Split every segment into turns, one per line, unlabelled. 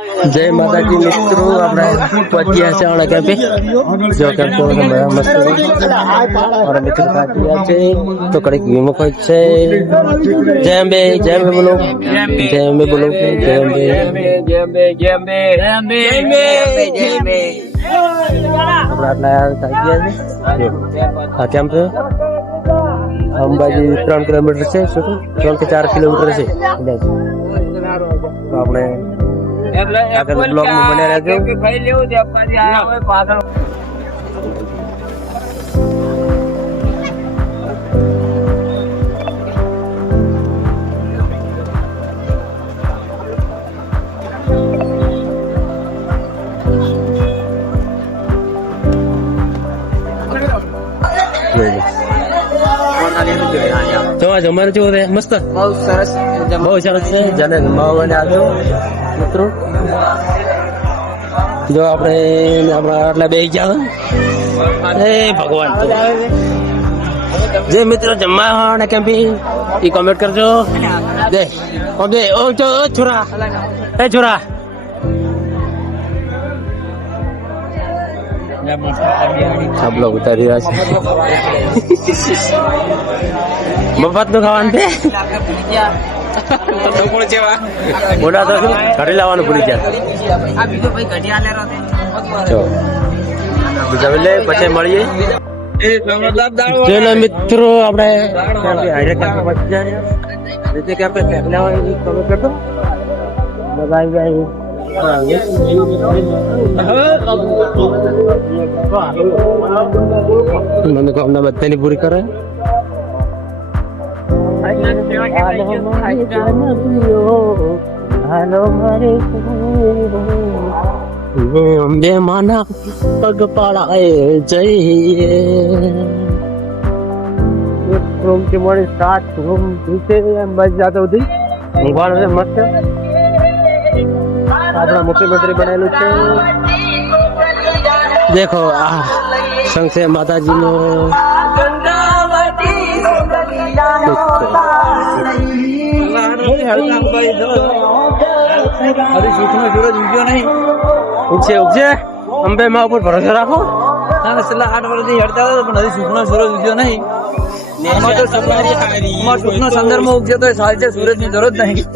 જય માતાજી મિત્રો આપણે પહોંચ્યા છે હમણાં કેમ્પે જો કેમ્પ તો મસ્ત મારા મિત્રો કાઢ્યા છે તો કડીક વીમો કોઈ છે જય અંબે જય અંબે બોલો જય અંબે બોલો જય અંબે આપણે આટલા થઈ ગયા છે જો, આ કેમ્પ છે અંબાજી ત્રણ કિલોમીટર છે શું કહું? ત્રણ કે ચાર કિલોમીટર છે કદાચ. તો આપણે આગળ બ્લોગમાં બન્યા રહેજો તો આ જમવાનું કેવું છે મસ્ત
બહુ સરસ
બહુ સરસ છે જેને જમાવવાને આવજો મિત્રો જો આપણે આપણા આટલા બે ગયા અરે ભગવાન જે મિત્રો જમવા ને કેમ્પિંગ એ કોમેન્ટ કરજો દે ઓ દે ઓ ચો ઓ છોરા એ છોરા સબ લોગ ઉતારી રહ્યા છે મફતનું ખાવાનું છે મોટા તો શું ઘરે લાવવાનું ભૂલી ગયા પછી મળીએ ચલો મિત્રો આપણે હાઈડે કોમના બધાની પૂરી રીતે કે આપણે ફેમિલી આવે તમે કરતો મજા આવી જાય મને કહો અમને બધાની પૂરી કરે બે માના પગ પાળાએ જઈએ એક રૂમથી મળી સાત રૂમ છે એમ બસ જાતો હતી ઊંઘવાનું છે મસ્ત આપણા મુખ્યમંત્રી બનેલું છે દેખો આ સંક્ષે માતાજી નો ઉગશે ઉગશે અંબે માં ઉપર ભરોસો રાખો.
છેલ્લા આઠ વર્ષથી હેડતા હતા પણ હજી સુખનો સૂરજ ઉગ્યો નહીં. તો સુખનો ચાલશે સૂરજની જરૂર જ નહીં.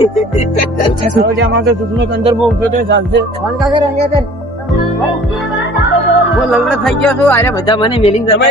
સરોજામાં તો સુખનો સંદર્ભમાં ઉગશે તો ચાલશે હું લગ્ન થઈ ગયા છું અરે બધા મને મેલિંગ
કરવા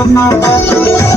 I'm
not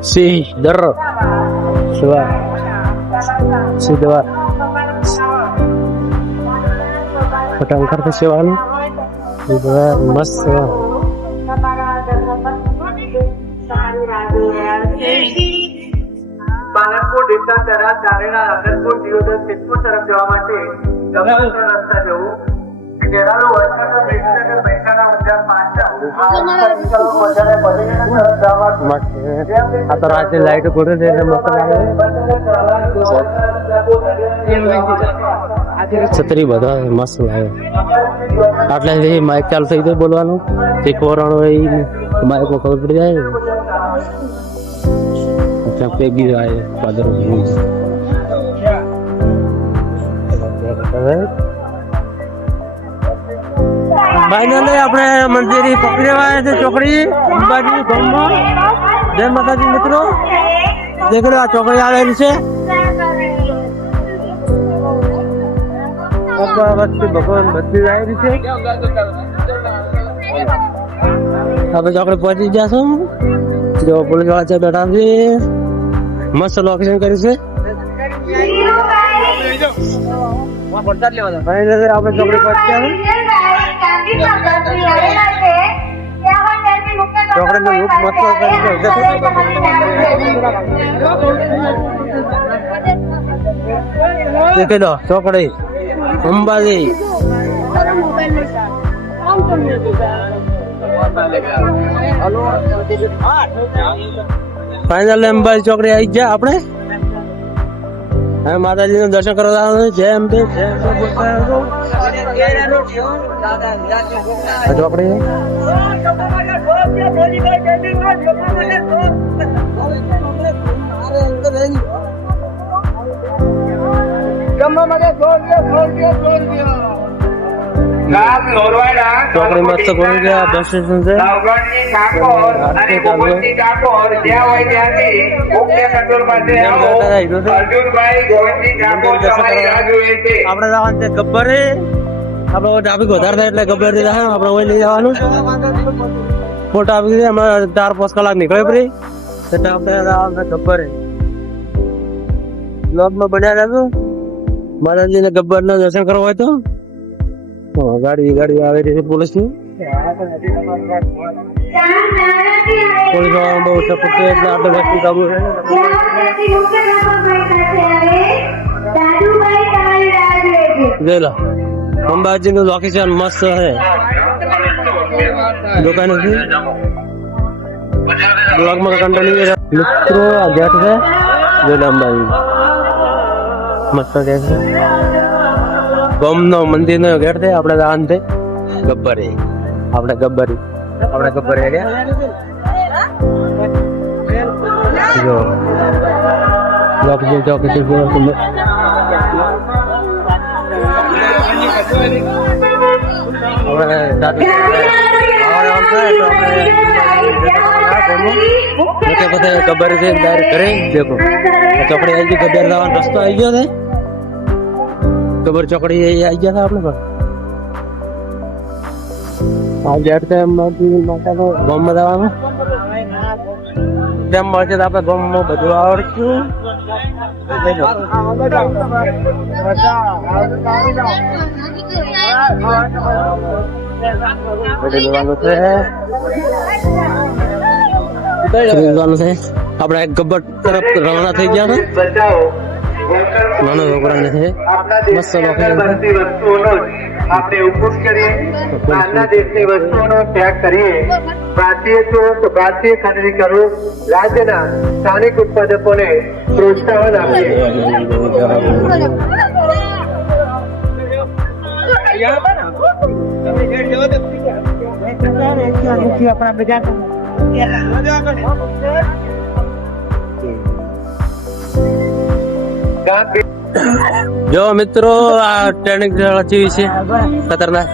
સિંહ દર સવાર સિદ્ધવાર પતંગ કરતે સેવાનું સિદ્ધવાર મસ્ત સેવા
પાલનપુર ડીસા તરફ ધારેલા રતનપુર દિયોદર સિદ્ધપુર તરફ જવા માટે ગમે રસ્તા જવું કેરાલુ વલસાડ વિસનગર મહેસાણા ઊંઝા પાંચા આ રસ્તા વધારે પડીને તરફ જવા માટે
મસ્ત આ તો રાતે લાઈટ ગોઠવે છે એટલે મસ્ત લાગે છત્રી બધા મસ્ત લાગે આટલે માઇક ચાલુ થઈ જાય બોલવાનું તે પાદર ફાઇનલી આપણે મંદિર પકડી લેવાય છે ચોકડી. અંબાજી ગામમાં જય માતાજી મિત્રો. દેખલો આ ચોકડી આવેલી છે. ભગવાન મંદિર આવેલી છે. આપણે ચોકડી પહોંચી જશું જો પોલીસવાળા છે બેઠા છે. મસ્ત લોકેશન કર્યું છે. આપણે ચોકડી પહોંચી ગયા ચોકડીનું રૂપ મસ્ત કર્યું છે દેખી લો ચોકડી અંબાજી ફાઇનલ અંબાજી ચોકડી આવી ગયા આપણે હવે માતાજી નું દર્શન કરવા જવાનું છે. જય અંબે જય અંબે બોલતા રહો. ચોકડી મસ્ત પહોંચી ગયા? બસ સ્ટેશન છે? આપણે જવાનું છે ગબ્બરે. આપણે ટ્રાફિક વધારે થાય એટલે ગબ્બરથી જવાનું આપણે લઈ જવાનું. ફોટો ટ્રાફિક છે હમણાં ચાર પાંચ કલાક નીકળે પડી એટલે આપણે જવાનું ગબ્બરે. બ્લોગમાં બન્યા રહેજો માતાજીને ગબ્બરનું દર્શન કરવા હોય તો? ગાડી ગાડી આવી રહી છે પોલીસની પોલીસવાળા બહુ સપોર્ટ છે, એટલે આપણે વ્યક્તિ કાબુ છે. જોઈ અંબાજી નું લોકેશન મસ્ત છે. દુકાન હતી બ્લોગમાં કંટાળી મિત્રો, આ ગેટ છે. જોઈ અંબાજી. મસ્ત છે. ગમનો મંદિર નો ગેટ છે, આપણે દાન છે. ગબ્બરી. આપણે ગબ્બરી. આપણે ગબ્બરી ગયા? જો. લોકેશન ચોકડી હવે દાદી આવવાનું થાય તો આપણે જોકે બધે ખબર છે ડાયરેક્ટ ઘરે દેખો. આ ચોકડી આવી ગઈ ગબ્બર જવાનો રસ્તો આવી ગયો છે. ગબ્બર ચોકડી આવી ગયા હતા આપણે પણ આ ગેટ છે એમાંથી માતાનો ગામમાં જવાનું તેમ મળશે તો આપણે ગામમાં બધું આવડતું બધું જોવાનું છે જોવાનું છે આપણે ગબ્બર તરફ રવાના થઈ ગયા હતા
બચાવો
નાના છોકરાને છે
આપણા
મસ્ત
દેશની
લોકેશન
બનતી વસ્તુઓનો જ આપણે ઉપયોગ કરીએ બહારના દેશની વસ્તુઓનો ત્યાગ કરીએ ભારતીય છો તો ભારતીય ખરીદી કરો રાજ્યના સ્થાનિક ઉત્પાદકોને પ્રોત્સાહન આપીએ ગામ
જો મિત્રો આ ટ્રેનિંગ જેવી છે ખતરનાક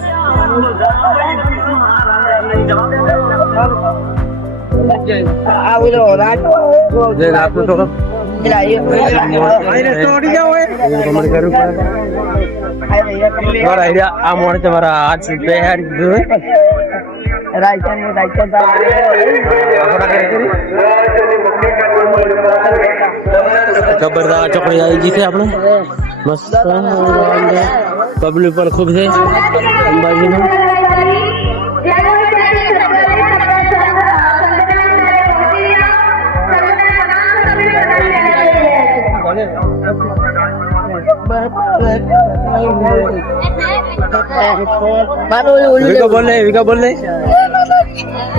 જે આપનું તો મારા આઈડિયા આ મોડે તમારા હાથ બે હાથ
રાયચંદ રાયચંદ
જબરદસ્ત ચોકડી આવી ગઈ છે આપણે મસ્ત પબ્લિક પણ ખૂબ છે અંબાજીમાં વિકા બોલ લે વિકા બોલ લે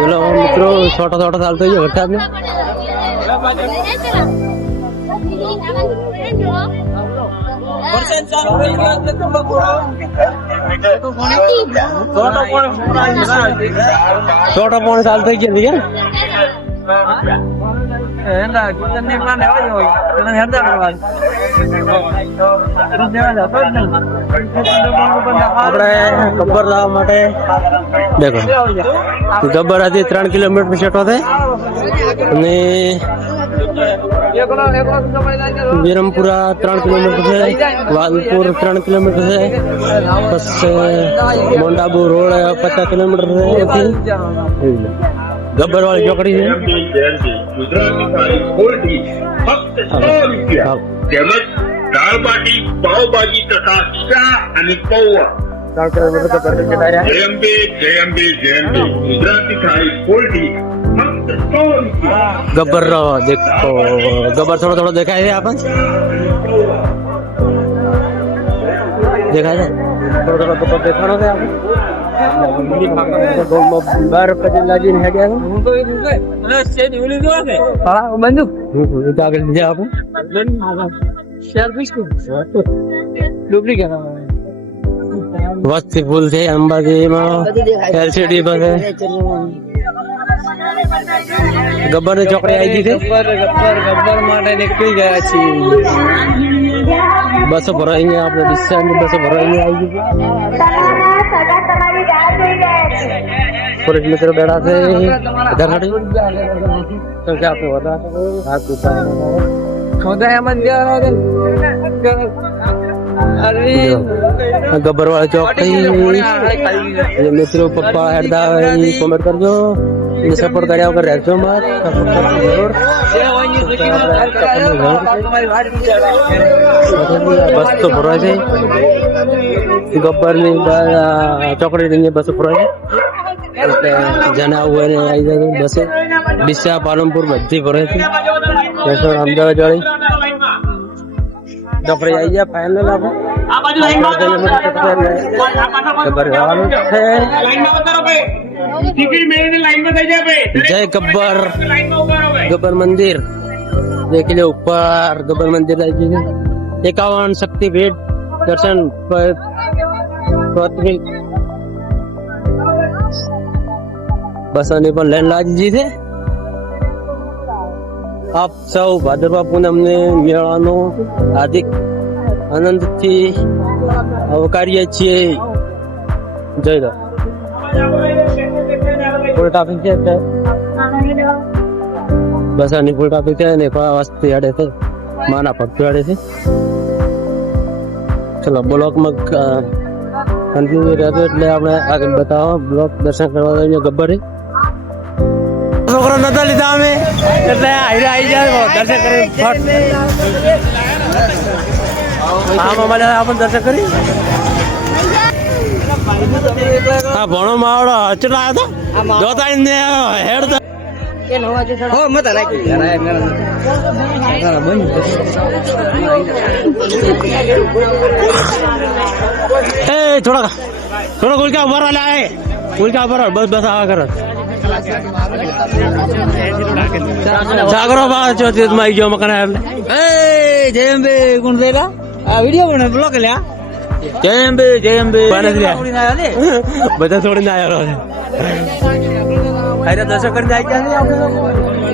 બોલો મિત્રો છોટો છોટો ચાલતો ગયો વરસાદ છોટો પણ ચાલતો ગયો ને
એના કિચનની પ્લાન એવા જ હોય તને હેરદા કરવા
આપણે ગબ્બર લાવવા માટે દેખો ગબ્બર હતી ત્રણ કિલોમીટર સેટો થાય. અને વિરમપુરા ત્રણ કિલોમીટર છે, વાલપુર ત્રણ કિલોમીટર છે, પછી મોંડાબુ રોડ પચાસ કિલોમીટર છે ગબ્બર વાળી ચોકડી છે
ગુજરાતી થાળી કોલ્ડ્રી ફક્ત સો રૂપિયા તેમજ દાળ બાટી પાવભાજી તથા ચા અને પૌવા।
ત્રણ કિલોમીટર ગબ્બર જતા રહ્યા
જયંબે જયંબે જયંબે ગુજરાતી થાળી કોલ્ડ્રી ફક્ત સો રૂપિયા
ગબ્બર દેખો ગબ્બર થોડો થોડો દેખાય છે આપણને? દેખાય છે? થોડો થોડો બાર પછી લાગીને હેડ્યા
બંધુ
તો આગળ લીધા આપણે વસ્તી ફૂલ છે અંબાજીમાં એલસીડી છે ગબ્બર ને ચોકડી આવી ગઈ છે
ગબ્બર ગબ્બર માટે નીકળી ગયા છીએ
બસો ભરાઈ આપણે ડિસ્ચાર્જ બસો ભરાઈ આવી ગઈ પોલીસ મિત્રો બેઠા છે. આધાર હટી તો કે આપણે વધા હાથ કુતા
ખોદા એમ જ અરે
ગબ્બર વાળા ચોક થઈ. મિત્રો પપ્પા હેડતા કોમેન્ટ કરજો. સપોર્ટ કર્યા વગર રહેજો મત જરૂર બસ તો ભરાય છે ગબ્બરની ચોકડી ની બસો ભરાય છે એટલે જેને હોય એને આવી જાય બસે ડીસા પાલનપુર બધી ભરાય છે અમદાવાદ વાળી ચોકડી આવી જાય ફાઇનલ આપણે ગબ્બર જવાનું છે જય ગબ્બર. ગબ્બર મંદિર. દેખી લે ઉપર ગબ્બર મંદિર આવી ગયું એકાવન શક્તિપીઠ દર્શન બસોની પણ લાઈન લાગી છે. આપ સૌ ભાદરવા પૂનમને મેળવાનો હાર્દિક આનંદથી આવકારીએ છીએ. જય દો. ફૂલ ટ્રાફિક છે એટલે બસાની ફૂલ ટ્રાફિક છે ને વસ્તી અડે છે માના ભક્તો અડે છે ચલો, બ્લોકમાં કન્ટિન્યુ રહેતો એટલે આપણે આગળ બતાવો. બ્લોક દર્શન કરવા જઈએ, ગબ્બરે. છોકરો નતા લીધા અમે? એટલે આવી જાય દર્શન કરી હા મામા આપણે દર્શન કરી હા ભણો માવડો ચલા આવ્યો તો. જોતા ને હેડ તો.
હો મત રાખી.
એ થોડા થોડો ગુલકા ઊભા રહો લે ગુલકા ઊભા રહો બસ બસ આવા કરો. જાગરો બા ચો માં આવી ગયો મકાન
એ જયંબે ગુણ દેલા આ વિડિયો બને બ્લોક લ્યા.
જયંબે જયંબે
ઉડીને આયા ને?
બધા છોડીને આવ્યા છે. ખાઈને દર્શન કરીને આવી ગયા આપણે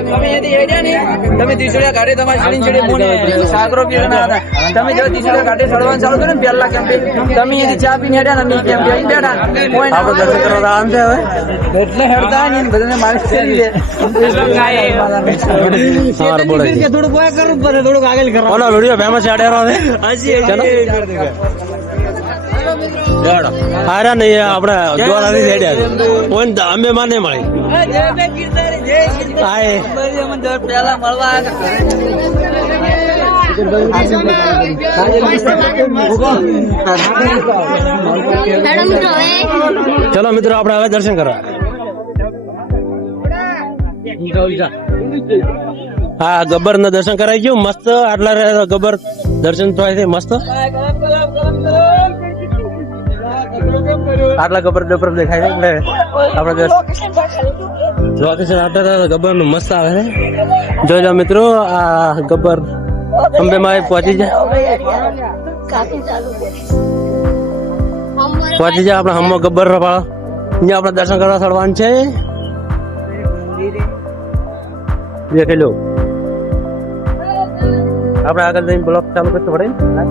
તમે અહીંયાથી હેડ્યા ને? તમે ત્રિશુળિયા ઘાટે તમારી શરીર છેડે મોને સાગરો પીવાના હતા. તમે જો ત્રિશુળિયા ઘાટે ચડવાનું ચાલુ કર્યું ને પહેલા કેમ તમે અહીંયાથી ચા પીને હેડ્યા ને કેમ પી અહીં બેઠા
આપણે દર્શન કરવા આમ છે હવે
એટલે હેડતા ને બધાને માણસ કરી દે થોડું બોય કરવું પડે થોડુંક આગળ કરો
ઓનો વિડિયો ફેમસ આડે રહો હજી છે હારા નહીં આપણે દ્વારા નથી રેડ્યા કોઈ ને અમે માને મળી. ચલો મિત્રો આપણે હવે દર્શન કરવા. હા ગબ્બર ના દર્શન કરાવી ગયું. મસ્ત આટલા રે- ગબ્બર દર્શન થાય છે મસ્ત. આટલા ગબ્બર ડબર દેખાય છે એટલે આપણે લોકેશન આટલા ગબરનું મસ્ત આવે છે. જોઈ લો મિત્રો આ ગબ્બર અંબે માં પહોંચી જાય. પહોંચી જાય આપણે હમો ગબ્બર વાળા અહીંયા આપણે દર્શન કરવા ચડવાનું છે. દેખી લો. આપણે આગળ જઈને બ્લોક ચાલુ કરતો પડે ને?